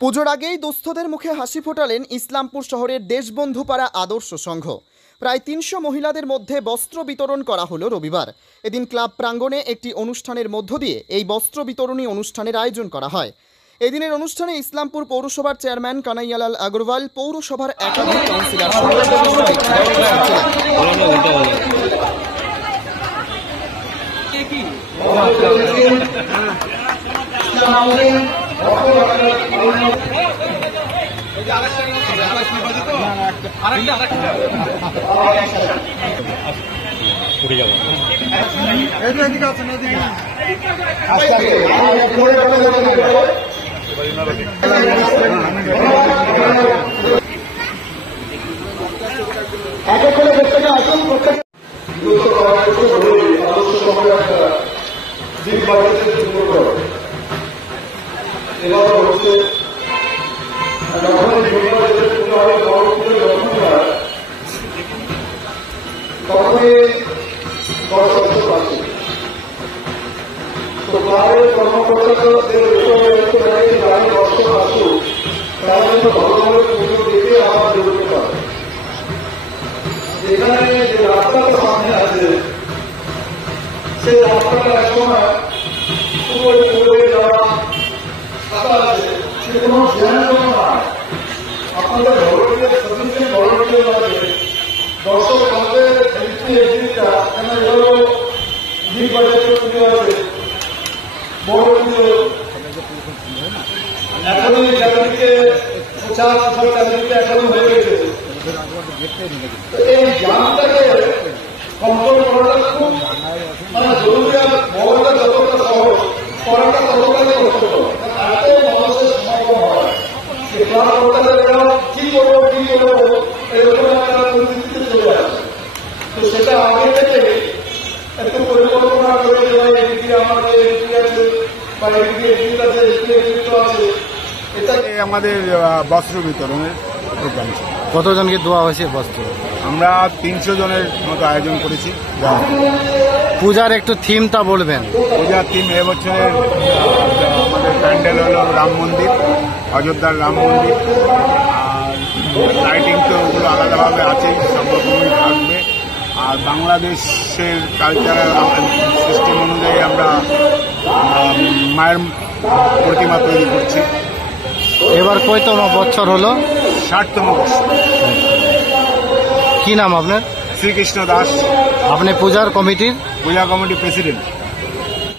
পুজোর আগেই দুস্থদের মুখে হাসি ফোটালেন ইসলামপুর শহরের দেশবন্ধু পাড়া আদর্শ সংঘ। প্রায় ৩০০ মহিলাদের মধ্যে বস্ত্র বিতরণ করা হলো রবিবার। এদিন ক্লাব প্রাঙ্গণে একটি অনুষ্ঠানের মধ্য দিয়ে এই বস্ত্র বিতরণী অনুষ্ঠানের আয়োজন করা হয়। এদিনের অনুষ্ঠানে ইসলামপুর পৌরসভার চেয়ারম্যান কানাইয়ালাল আগরওয়াল, পৌরসভার একাধিক কাউন্সিলর এখানে যে রাস্তাটা সামনে আছে সেই রাস্তাটা একসময় পুরো যাওয়া রাস্তা আছে, সে কোনো ধ্যানজন্য নয়। আপনাদের ভলেন্টিয়ার সাফিসিয়েন্ট ভলেন্টিয়ার আছে, দর্শক আমাদের জিনিসটা এখানে এভাবে বিগ বাজেটের পুজো আছে, বড় পুজো এখনই চারিদিকে 50 চারিদিকে এখনো হয়ে গেছে। এই জ্ঞানটাকে কন্ট্রোল করাটা খুব জরুরি। আর বড়টা যতটা সহজ, করাটা ততটাই কষ্টকর। এত মানুষের সমাগম হয় যে ক্লাব কর্তারা কি করবো এরকম একটা পরিস্থিতিতে চলে আসে। তো সেটা আগে থেকে একটু পরিকল্পনা করে দেওয়া, এদিকে আমাদের এদিকে আছে বা এদিকে এদিকে আছে, এদিকে এদিকে আছে। এটাকে আমাদের বস্ত্র বিতরণের প্রোগ্রাম। কতজনকে দেওয়া হয়েছে বস্ত্র? আমরা 300 জনের মতো আয়োজন করেছি। পূজার একটু থিমটা বলবেন। পূজার থিম এবছরের আমাদের প্যান্ডেল হলো রাম মন্দির, অযোধ্যার রাম মন্দির। আর লাইটিং তো ওগুলো আলাদাভাবে আছেই, সব রকমই থাকবে। আর বাংলাদেশের কালচারাল সিস্টেম অনুযায়ী আমরা মায়ের প্রতিমা তৈরি করছি। এবার কয়তম বছর হলো? 60তম বছর। কি নাম আপনার? শ্রীকৃষ্ণ দাস। আপনি পূজা কমিটির প্রেসিডেন্ট।